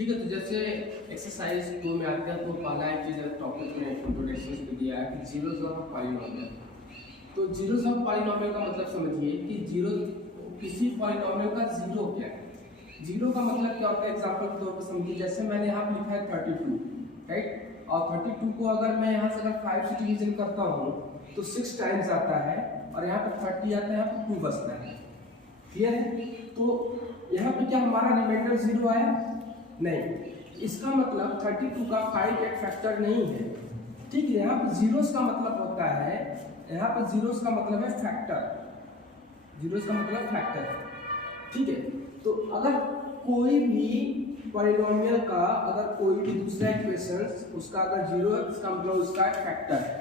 ठीक है। तो जैसे एक्सरसाइज 2 में आते हैं तो पहला एक चीज़ टॉपिक में इंट्रोडक्शन में दिया है कि जीरोस ऑफ पॉलिनोमियल। तो जीरोस ऑफ पॉलिनोमियल का मतलब समझिए कि जीरो किसी पॉलिनोमियल का जीरो क्या है। जीरो का मतलब क्या होता है, एग्जांपल के तौर पर समझिए, जैसे मैंने यहाँ पे लिखा है 32, राइट। और 32 को अगर मैं यहाँ से अगर 5 से डिवीजन करता हूँ तो 6 टाइम्स आता है और यहाँ पे 30 आता है, यहाँ पे 2 बचता है। क्लियर है। तो यहाँ पे क्या हमारा रिमाइंडर जीरो आया? नहीं। इसका मतलब 32 का 5 एक फैक्टर नहीं है। ठीक है। यहाँ पे जीरोस का मतलब होता है, यहाँ पे जीरोस का मतलब है फैक्टर, जीरोस का मतलब फैक्टर। ठीक है। तो अगर कोई भी पॉलिनोमियल का अगर कोई भी दूसरा इक्वेशन उसका अगर जीरो है, इसका मतलब उसका एक फैक्टर है,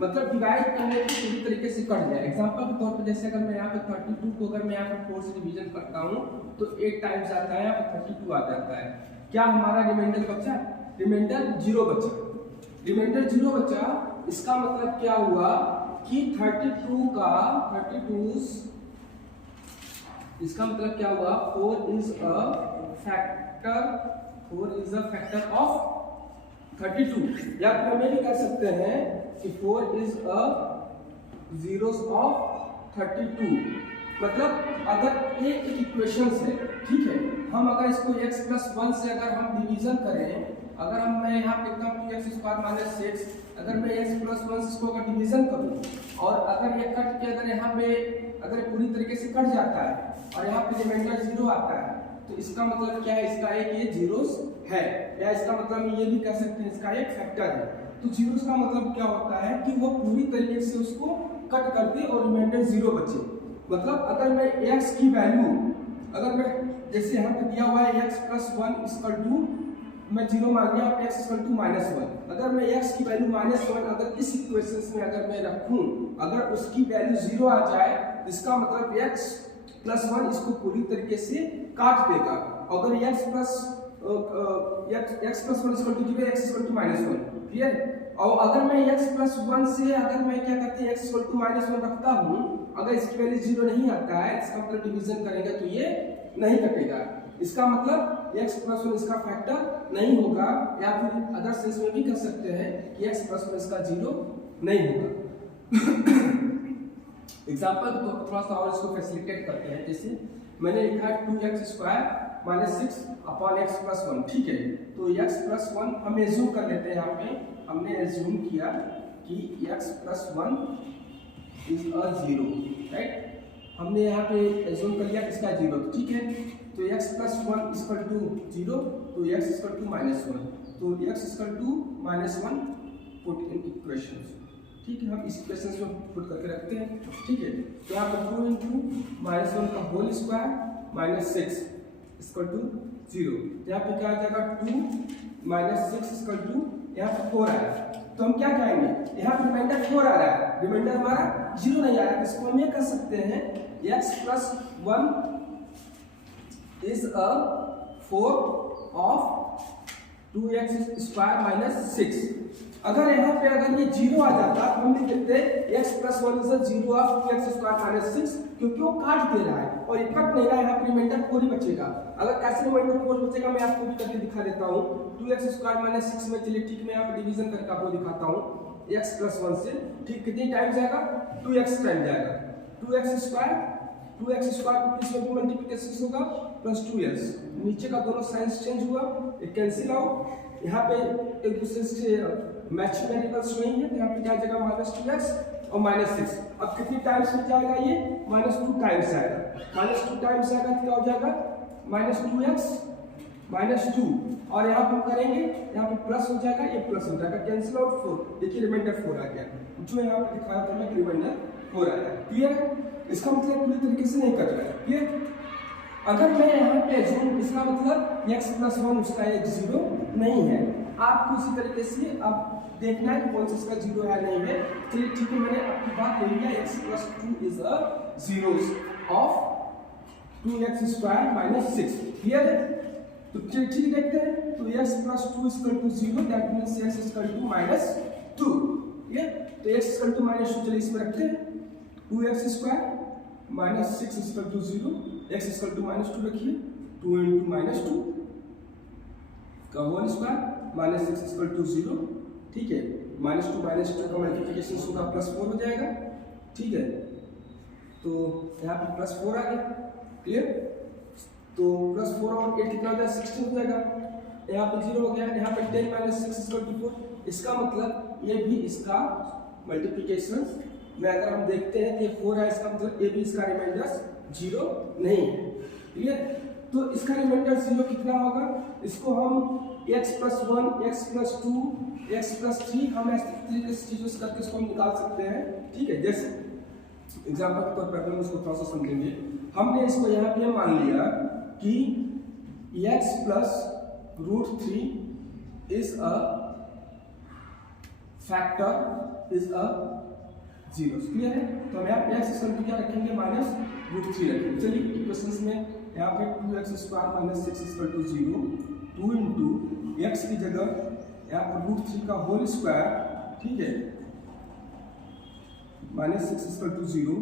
मतलब डिवाइड करने पे पूरी तरीके से कट जाए। एग्जांपल के तौर पे जैसे अगर मैं यहाँ पे 32 को अगर मैं यहाँ पे 4 से डिवीजन करता हूँ तो 8 टाइम्स आता है, यहाँ पे 32 आ जाता है। क्या हमारा रिमाइंडर बचा? रिमाइंडर जीरो बचा। रिमाइंडर जीरो बचा, इसका मतलब क्या हुआ कि 32 का 32, इसका मतलब क्या हुआ, 4 is a factor, 4 is a factor of 32। या फिर हमें भी कह सकते हैं कि 4 इज अ जीरोस ऑफ 32। मतलब अगर एक इक्वेशन है, ठीक है, हम अगर इसको x + 1 से अगर हम डिवीजन करें, अगर हम मैं यहाँ पे लिखता हूँ 2x² - 6, अगर मैं x + 1 से इसको अगर डिवीजन करूँ और अगर ये कट के अगर यहाँ पे अगर पूरी तरीके से कट जाता है और यहाँ पे रिमाइंडर जीरो आता है, तो इसका मतलब क्या है, इसका एक ये जीरोस है, या इसका मतलब ये भी कह सकते हैं इसका एक फैक्टर है। तो जीरोस का मतलब क्या होता है कि वो पूरी तरीके से उसको कट कर दे और रिमाइंडर जीरो बचे। मतलब अगर मैं x की वैल्यू, अगर मैं जैसे यहाँ पे दिया हुआ है x + 1 मैं जीरो मान लिया, x = -1, अगर मैं x की वैल्यू -1 अगर इस इक्वेशन में अगर मैं रखूं, अगर उसकी वैल्यू जीरो आ जाए, इसका मतलब x + 1 इसको पूरी तरीके से काट देगा। अगर x + 1 x = -1, क्लियर। और अगर मैं x + 1 से अगर मैं क्या करते हैं x = -1 रखता हूँ, अगर इसकी वैल्यू जीरो नहीं आता है, इसका मतलब डिवीजन करेंगे तो ये नहीं कटेगा। इसका मतलब x + 1 इसका फैक्टर नहीं होगा, या फिर अदर सेंस में भी कह सकते हैं कि x + 1 इसका जीरो नहीं होगा। एग्जांपल तो थोड़ा सा और इसको फैसिलिटेट करते हैं। जैसे मैंने लिखा है 2x² - 6 / x + 1, ठीक है। तो x + 1 हम एज्यूम कर लेते हैं, यहाँ पे हमने एज्यूम किया कि x + 1 is a zero, right. हमने यहाँ पे एज्यूम कर लिया इसका जीरो, ठीक है। तो x + 1 = 0, तो x = -1, तो x = -1 पुट इन इक्वेशन, ठीक है। हम इस इक्वेशन में पुट करके रखते हैं, ठीक है। तो यहाँ पर 2 × -1 का होल स्क्वायर -6 = 0। यहाँ पे क्या आ जाएगा, 2 - 6 = यहाँ पे 4 आया। तो हम क्या कहेंगे, यहाँ पे रिमाइंडर 4 आ रहा है, रिमाइंडर हमारा जीरो नहीं आ रहा है। इसको हम ये कर सकते हैं x + 1 is a 4 of 2x² - 6। अगर यहाँ पे अगर ये जीरो आ जाता तो हम लिख देते x + 1 is a 0 of 2x² - 6, क्योंकि वो काट दे रहा है और ये कट नहीं रहा है, यहाँ पे रिमाइंडर 4 ही बचेगा। अगर कैसे रिमाइंडर 4 बचेगा मैं आपको भी करके दिखा देता हूँ। 2x² - 6 में, चलिए ठीक, मैं यहाँ पे डिवीजन करके आपको दिखाता हूँ x + 1 से। ठीक, कितनी टाइम्स जाएगा, 2x टाइम जाएगा, 2x² को इसमें भी मल्टीप्लिकेशन होगा प्लस 2x, नीचे का दोनों साइंस चेंज हुआ, ये कैंसिल आउट। यहाँ पे एक दूसरे से मैचिंग वेरिएबल्स नहीं है, तो यहाँ पे क्या आ जाएगा -2x और -6। अब कितनी टाइम्स में जाएगा, ये -2 टाइम्स आएगा, -2 टाइम्स आएगा तो क्या हो जाएगा -2x -2, और यहाँ पे करेंगे, यहाँ पे प्लस हो जाएगा, ये प्लस हो जाएगा, कैंसिल आउट 4, देखिए रिमाइंडर 4 आ गया, जो यहाँ पे दिखाया था मैं रिमाइंडर 4 आया। क्लियर है। इसका मतलब पूरी तरीके से नहीं कट रहा है, क्लियर। अगर मैं यहाँ पे जूम, इसका मतलब x + 1 उसका एक जीरो नहीं है। आपको उसी तरीके से आप देखना है कि कौन सा इसका जीरो है नहीं है। चलिए ठीक है, मैंने आपकी बात ले लिया, x + 2 is a zeros of 2x² - 6, clear है। तो चलिए ठीक देखते हैं, तो x + 2 = 0, that means x = -2, clear. तो x = -2, चलिए इसमें रखते हैं, 2x² - 6 = 0, x = -2 रखिए, 2 × -2 का whole square minus 6 equal to 0, ठीक है। -2 का मल्टीप्लिकेशन होगा +4 हो जाएगा, ठीक है। तो यहाँ पे +4 आ गया, क्लियर। तो +4 और 8 कितना हो जाएगा, 16 हो जाएगा। यहाँ पे 0 हो गया, यहाँ पे 10 - 6 इक्वल टू 4। इसका मतलब ये भी इसका मल्टीप्लिकेशन में अगर हम देखते हैं कि 4 है, इसका मतलब ये भी इसका रिमाइंडर 0 नहीं है, क्लियर। तो इसका रिमाइंडर 0 कितना होगा, इसको हम x + 1, x + 2, x + 3 हम ऐसे तरीके से चीजों से करके इसको हम निकाल सकते हैं, ठीक है। जैसे एग्जांपल के तौर पर हम इसको थोड़ा सा समझेंगे। हमने इसको यहाँ पे मान लिया कि x + √3 is a factor is a 0, clear है। तो हम यहाँ पे x इक्वल क्या रखेंगे, -√3 रखेंगे। चलिए इक्वेशंस में यहाँ पे 2x² - 6 इक्वल टू 0, 2 × x की जगह यहाँ पर √3 का होल स्क्वायर, ठीक है, -6 इक्वल टू 0,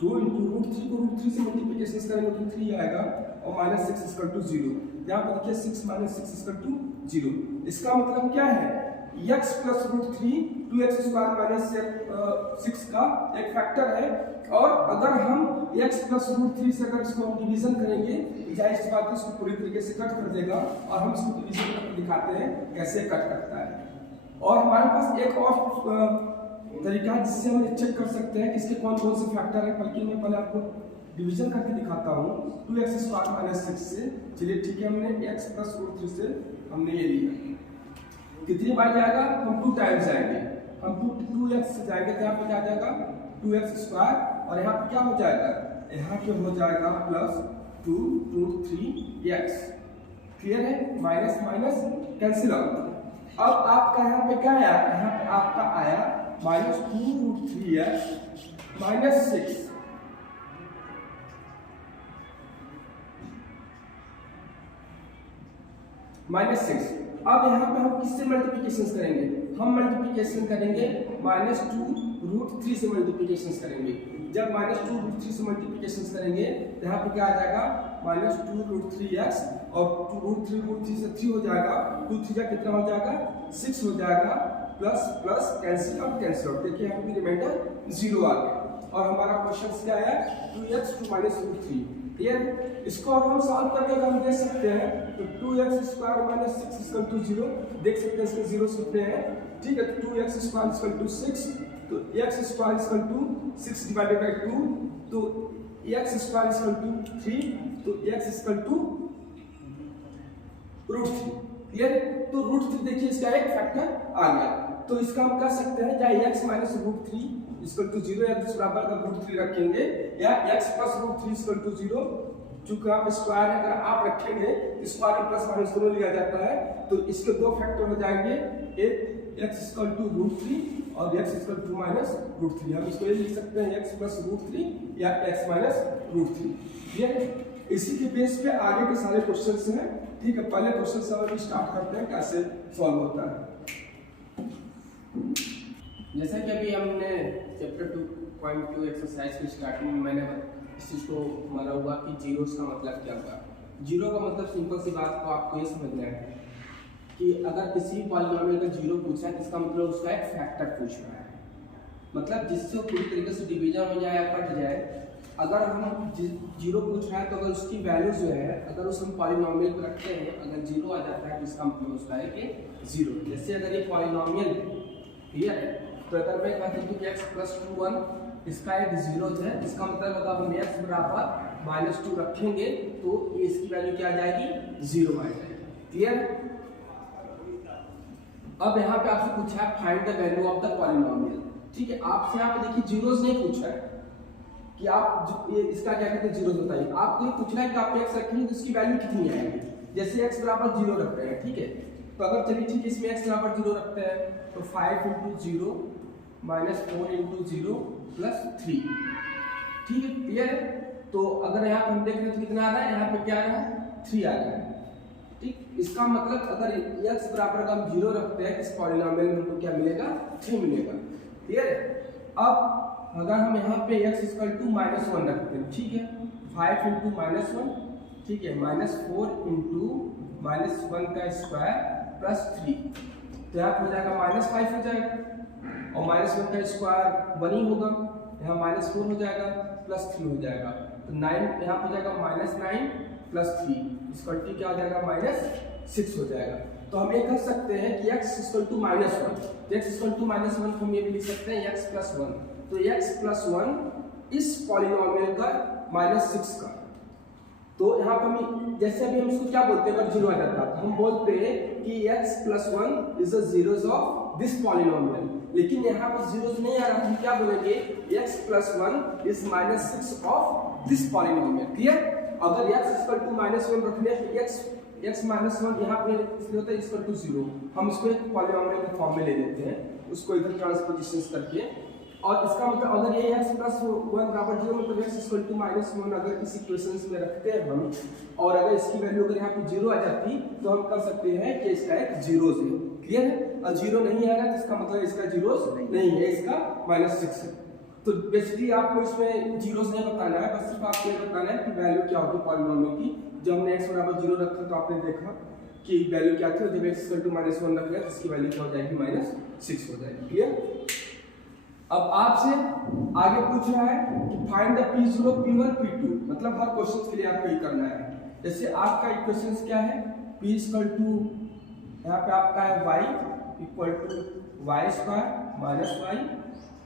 2 × √3 को √3 से मल्टीप्लिकेशन करेंगे तो 3 आएगा और -6 इक्वल टू 0। यहाँ पर देखिए 6 - 6 इक्वल टू 0। इसका मतलब क्या है, x + √3 2x² - 6 का एक फैक्टर है। और अगर हम x + √3 से अगर इसको हम डिवीजन करेंगे तो जाहिर सी बात है इसको पूरी तरीके से कट कर देगा, और हम इसको डिवीजन करके दिखाते हैं कैसे कट करता है। और हमारे पास एक और तरीका है जिससे हम चेक कर सकते हैं कि इसके कौन कौन से फैक्टर है, बल्कि मैं पहले आपको डिवीजन करके दिखाता हूँ 2x² - 6 से। चलिए ठीक है, हमने x + √3 से हमने ये लिया, कितनी बार जाएगा, हम 2 टाइम्स जाएंगे। हम 2x से जाएंगे तो यहाँ पे क्या जाएगा 2x², और यहाँ पे क्या हो जाएगा, यहाँ पे हो जाएगा +2 √3x, क्लियर है। Minus minus cancel out. अब आपका यहाँ पे क्या आया, यहाँ पे आपका आया -2 √3x -6, -6। अब यहाँ पे हम किससे मल्टीप्लिकेशन करेंगे, हम मल्टीप्लिकेशन करेंगे -2 √3 से मल्टीप्लिकेशन करेंगे। जब -2 √3 से मल्टीप्लिकेशन करेंगे तो यहाँ पे क्या आ जाएगा, -2 √3x, और 2 √3 से 3 हो जाएगा, 2 3 जा कितना हो जाएगा, 6 हो जाएगा, plus plus cancel out cancel out. देखिए यहाँ पे रिमाइंडर 0 आ गया, और हमारा क्वेश्चन क्या है 2x -√3, क्लियर। इसको अब हम सॉल्व करके हम देख सकते हैं, तो 2x² - 6 इक्वल टू 0, देख सकते हैं इसके 0 कितने हैं, ठीक है। 2x² इक्वल टू 6, तो x² equal to 6 divided by 2, तो x² इक्वल टू 3, तो x इक्वल टू √3, क्लियर। तो √3 देखिए इसका एक फैक्टर आ गया, तो इसका हम कह सकते हैं या x - √3 इक्वल टू 0 या बराबर का √3 रखेंगे, या x + √3 इक्वल टू 0, चूंकि आप स्क्वायर अगर आप रखेंगे स्क्वायर में प्लस माइनस दोनों लिया जाता है, तो इसके दो फैक्टर हो जाएंगे, एक x इक्वल टू √3 और x इक्वल टू -√3। हम इसको ये लिख सकते हैं x + √3 या x - √3, ठीक है। इसी के बेस पे आगे के सारे क्वेश्चंस हैं, ठीक है। पहले क्वेश्चन से हम स्टार्ट करते हैं कैसे सॉल्व होता है। जैसा कि अभी हमने चैप्टर 2.2 एक्सरसाइज की स्टार्टिंग में मैंने इस चीज़ को माना हुआ कि जीरोस का मतलब क्या होगा। जीरो का मतलब सिंपल सी बात को आपको ये समझना है कि अगर किसी पॉलिनोमियल का जीरो पूछा है, इसका मतलब उसका एक फैक्टर पूछ रहा है, मतलब जिससे पूरी तरीके से डिवीजन हो जाए या कट जाए। अगर हम जीरो पूछ रहा है तो अगर उसकी वैल्यू जो है, अगर उस हम पॉलिनोमियल को रखते हैं, अगर जीरो आ जाता है तो इसका मतलब उसका है कि जीरो। जैसे अगर ये पॉलिनोमियल क्लियर है, तो अगर मैं कहता हूँ कि x + 2 1, इसका एक जीरो है, इसका मतलब अगर हम x बराबर -2 रखेंगे तो इसकी वैल्यू क्या आ जाएगी, 0 आ जाएगी, क्लियर। अब यहाँ पे आपसे पूछा है find the value of the polynomial, ठीक है। आपसे यहाँ पे देखिए जीरोस नहीं पूछा है कि आप ये इसका क्या कहते हैं जीरोस बताइए, आपको ये पूछना है कि आप x रखेंगे तो इसकी वैल्यू कितनी आएगी। जैसे x बराबर 0 रख रहे हैं, ठीक है, तो अगर चलिए ठीक है इसमें x बराबर 0 रखते हैं, तो 5 × 0 -4 × 0 + 3, ठीक है, क्लियर है। तो अगर यहाँ पे हम देख रहे हैं तो कितना आ रहा है, यहाँ पे क्या आ रहा है, 3 आ रहा है, ठीक। इसका मतलब अगर x बराबर का हम 0 रखते हैं, इस पॉलिनोमियल में हमको क्या मिलेगा, 3 मिलेगा, क्लियर है। अब अगर हम यहाँ पे x = -1 रखते हैं, ठीक है, 5 × -1, ठीक है, -4 इंटू -1 का स्क्वायर प्लस 3, तो यहाँ हो जाएगा -5 हो जाएगा, और -1 का स्क्वायर 1 ही होगा, यहाँ -4 हो जाएगा प्लस 3 हो जाएगा, तो 9 यहाँ हो जाएगा -9 प्लस 3, इसका क्या हो जाएगा -6 हो जाएगा। तो हम ये कर सकते हैं कि x equal to -1, x equal to -1 को हम ये भी लिख सकते हैं x प्लस 1, तो x प्लस 1 इस पॉलिनोमियल का -6 का, तो यहाँ पे हम जैसे अभी हम इसको क्या बोलते हैं, अगर जीरो आ जाता तो हम बोलते हैं कि x plus 1 is the zeros of this polynomial, लेकिन यहाँ पर जीरोस नहीं आ रहा, हम क्या बोलेंगे x plus 1 is -6 of this polynomial. Clear? अगर x इक्वल टू -1 रखने तो x माइनस 1 यहाँ पे इसलिए होता है इक्वल टू 0, हम इसको एक पॉलिनोमियल के फॉर्म में ले लेते हैं, उसको इधर ट्रांसपोजिशन करके, और इसका मतलब अगर ये x प्लस 1 बराबर 0 मतलब x इक्वल टू -1 अगर इस इक्वेशंस में रखते हैं हम, और अगर इसकी वैल्यू अगर यहाँ पे 0 आ जाती तो हम कर सकते हैं कि इसका एक जीरोस है। क्लियर है? और 0 नहीं आएगा तो इसका मतलब इसका जीरोस नहीं है, इसका -6 है। तो बेसिकली आपको इसमें जीरोस नहीं बताना है, बस सिर्फ आपको ये बताना है कि वैल्यू क्या होगी पॉलिनोमियल की। जब हमने x बराबर 0 रखा तो आपने देखा कि वैल्यू क्या थी, जब x इक्वल टू -1 रख लिया तो इसकी वैल्यू क्या हो जाएगी -6 हो जाएगी। क्लियर? अब आपसे आगे पूछ रहा है कि find the p0 p1 p2, मतलब हर क्वेश्चन के लिए आपको ये करना है। जैसे आपका इक्वेशन क्या है, p इक्वल टू यहाँ पे आपका है y equal to y square minus y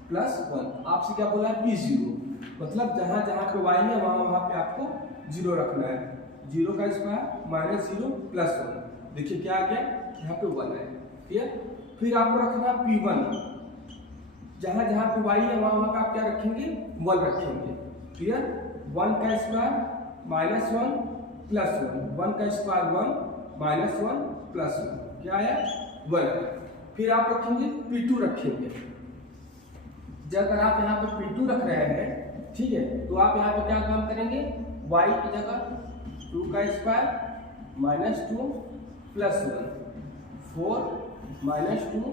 plus 1, आपसे क्या बोला है p0, मतलब जहां जहां पे y है वहां वहां पे आपको 0 रखना है, 0 का स्क्वायर माइनस 0 प्लस 1, देखिए क्या आ गया यहाँ पे 1 है। क्लियर? फिर आपको रखना p1, जहां जहां पे y है वहां वहां पे आप क्या रखेंगे 1 रखेंगे। क्लियर? 1 का स्क्वायर माइनस 1 प्लस 1, 1 का स्क्वायर 1 माइनस 1 प्लस 1, क्या आया 1। फिर आप रखेंगे p2 रखेंगे, जब आप यहाँ पे p2 रख रहे हैं, ठीक है, तो आप यहाँ पे क्या काम करेंगे, y की जगह 2 का square minus 2 plus 1, 4 minus 2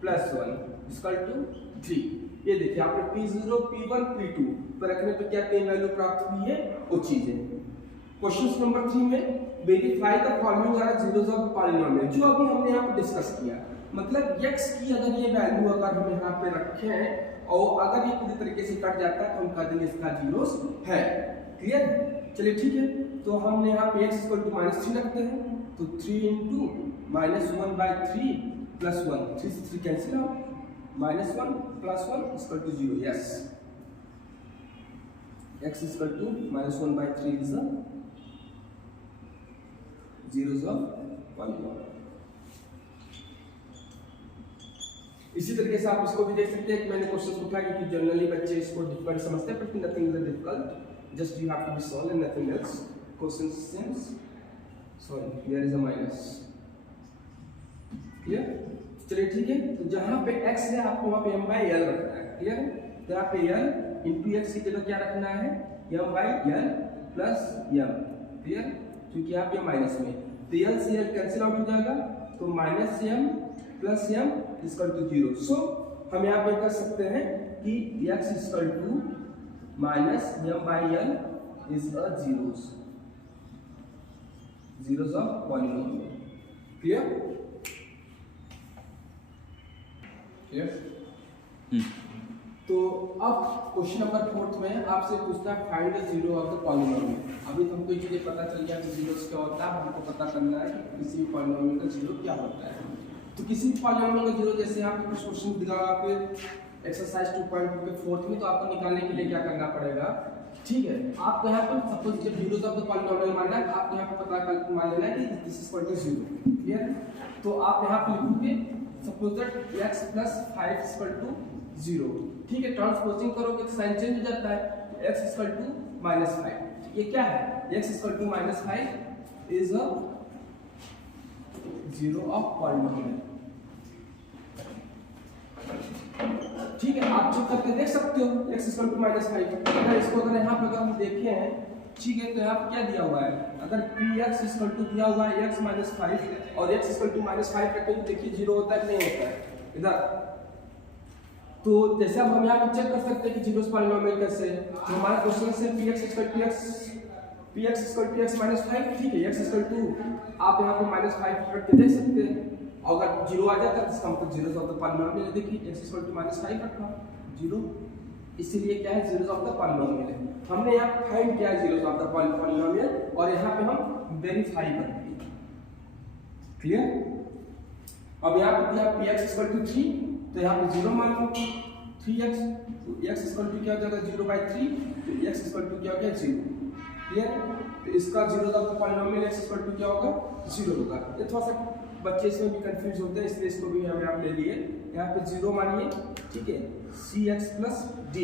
plus 1 equal to 3। ये देखिए आपने p0 p1 p2 पर रखने पे क्या तीन वैल्यू प्राप्त हुई है, वो चीजें। क्वेश्चन नंबर 3 में verify the following are zeros of polynomial, जो अभी हमने यहाँ पे डिस्कस किया, मतलब x की अगर ये वैल्यू अगर हम यहाँ पे रखें और अगर ये पूरी तरीके से कट जाता है तो हम कह देंगे इसका जीरोस है। क्लियर? चलिए ठीक है, तो हमने यहाँ पे x इक्वल टू -3 रखते हैं, तो 3 इंटू -1/3 प्लस 1, 3 से 3 cancel out, -1 plus 1 equal to 0। Yes, x equal to -1/3 is the zeros of polynomial. इसी तरीके से आप इसको भी देख सकते हैं कि मैंने क्वेश्चन उठाया क्योंकि जनरली बच्चे इसको डिफिकल्ट समझते हैं, but nothing is difficult, just you have to be solve and nothing else. Question since sorry there is a minus. Clear? चलिए ठीक है, तो जहां पे x है आपको वहां पे m/l रखना है। क्लियर है? तो यहाँ पे l इंटू x की जगह क्या रखना है, m/l प्लस m। क्लियर? क्योंकि यहाँ पे माइनस में, तो l से l कैंसिल आउट हो जाएगा, तो -m plus m equal to 0। So हम यहाँ पे कर सकते हैं कि x equal to -m/l is a zeros of polynomial. Clear? तो अब क्वेश्चन नंबर 4 में आपसे पूछता है find the zero of the polynomial. अभी तो हमको ये चीजें पता चल गया कि जीरोस क्या होता है, हमको पता करना है कि किसी भी पॉलिनोमियल का जीरो क्या होता है। तो किसी भी पॉलिनोमियल का जीरो, जैसे यहाँ पे कुछ क्वेश्चन दिखा आपके एक्सरसाइज 2.2 के 4th में, तो आपको निकालने के लिए क्या करना पड़ेगा, ठीक है, आपको यहाँ पर सपोज जब जीरोस ऑफ द पॉलिनोमियल मानना है, आपको यहाँ पे पता मान लेना है कि this is equal to 0। Clear? तो आप यहाँ पे लिखोगे suppose that x plus 5 equal to 0। ठीक है, ट्रांसपोजिंग करोगे तो साइन चेंज हो जाता है, तो x इक्वल टू -5। ये क्या है, x equal to -5 is a zero of polynomial. ठीक है, आप चेक करके देख सकते हो x इक्वल टू -5। अगर इसको अगर यहाँ पे अगर हम देखें हैं, ठीक है, तो यहाँ पे क्या दिया हुआ है, अगर px इक्वल टू दिया हुआ है x -5 और x इक्वल टू -5 रखें तो देखिए 0 होता है कि नहीं होता है इधर। तो जैसे अब हम यहाँ पे चेक कर सकते हैं कि जीरोस पॉलिनोमियल कैसे है, तो हमारा क्वेश्चन से px equal to x p x equal to x minus 5, ठीक है, एक्स इक्वल टू आप यहाँ पे -5 रख के देख सकते हैं। अगर 0 आ जाता है तो इसका मतलब जीरोस ऑफ द पॉलिनोमियल। देखिए एक्स इक्वल टू -5 रखा 0, इसीलिए क्या है जीरोस ऑफ द पॉलिनोमियल है। हमने यहाँ फाइंड किया जीरोस ऑफ द पॉलिनोमियल और यहाँ पे हम वेरीफाई करेंगे। क्लियर? अब यहाँ पे दिया पी एक्स इक्वल टू 3, तो यहाँ पे 0 मान लो 3x, तो x इक्वल टू क्या हो जाएगा 0/3, तो x इक्वल टू क्या हो गया 0। क्लियर? तो इसका zeros of the polynomial x equal to क्या होगा 0 होगा। ये थोड़ा सा बच्चे इसमें भी कंफ्यूज होते हैं, इसलिए इसको भी हमें आप ले लिए। यहाँ पे 0 मानिए, ठीक है, cx प्लस d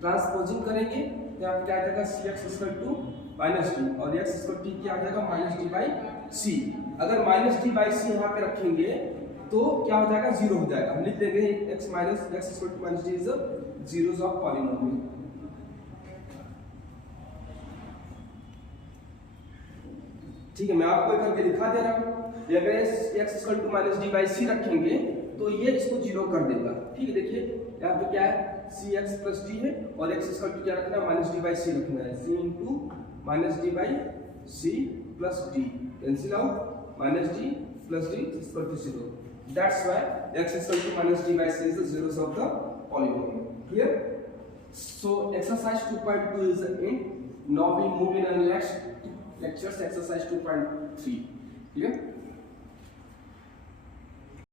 ट्रांसपोजिंग करेंगे तो यहाँ पे क्या आ जाएगा cx इक्वल टू -d और x इक्वल टू क्या आ जाएगा -d/c। अगर -d/c यहाँ पे रखेंगे तो क्या हो जाएगा 0 हो जाएगा। हम लिख देंगे x equal to -d is zeros of polynomial. ठीक है, मैं आपको करके दिखा दे रहा हूँ। अगर x इक्वल टू -d/c रखेंगे तो ये इसको 0 कर देगा। ठीक है, देखिए यहाँ पे क्या है cx प्लस d है और x इक्वल टू क्या रखना है -d/c रखना है, c into -d/c plus d cancel out, -d plus d equal to 0। That's why x is equal to -d/c is the zeros of the polynomial. Clear? So exercise 2.2 is the end. Now we move in our next lectures, exercise 2.3. Clear?